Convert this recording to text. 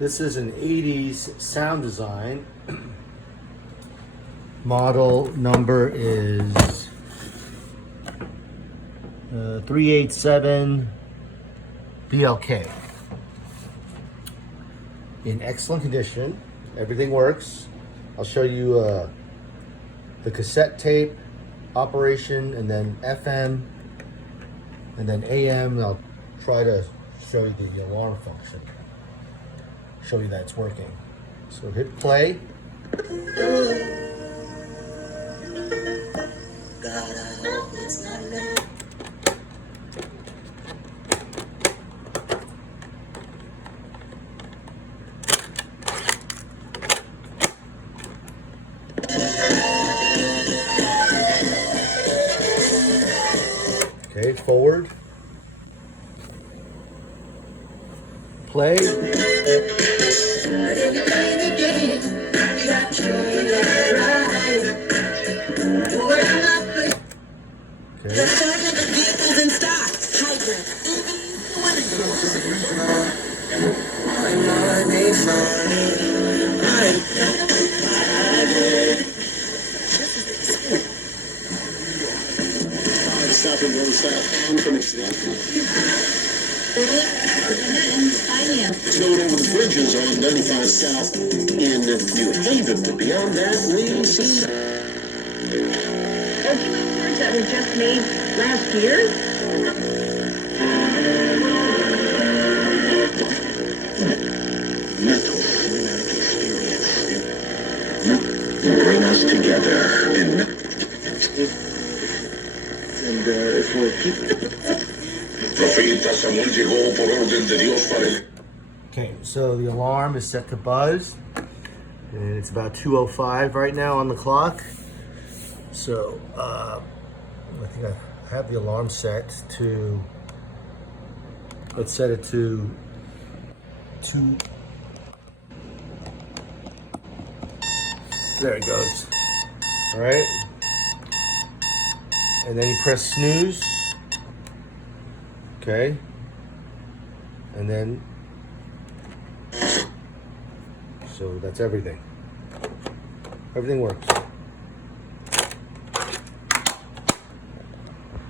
This is an 80s Soundesign. Model number is 387 BLK. In excellent condition. Everything works. I'll show you the cassette tape operation, and then FM, and then AM. And I'll try to show you the alarm function. Show you that it's working. So hit play. Okay, forward. Play. Snowed over the bridges on 95 South in New Haven, but beyond that, we see. Reports that were just made last year? Mental experience. Bring us together for people. Okay, so the alarm is set to buzz, and it's about 2:05 right now on the clock. So I think I have the alarm set to, let's set it to 2. There it goes. All right, and then you press snooze. Okay, and then, so that's everything. Everything works.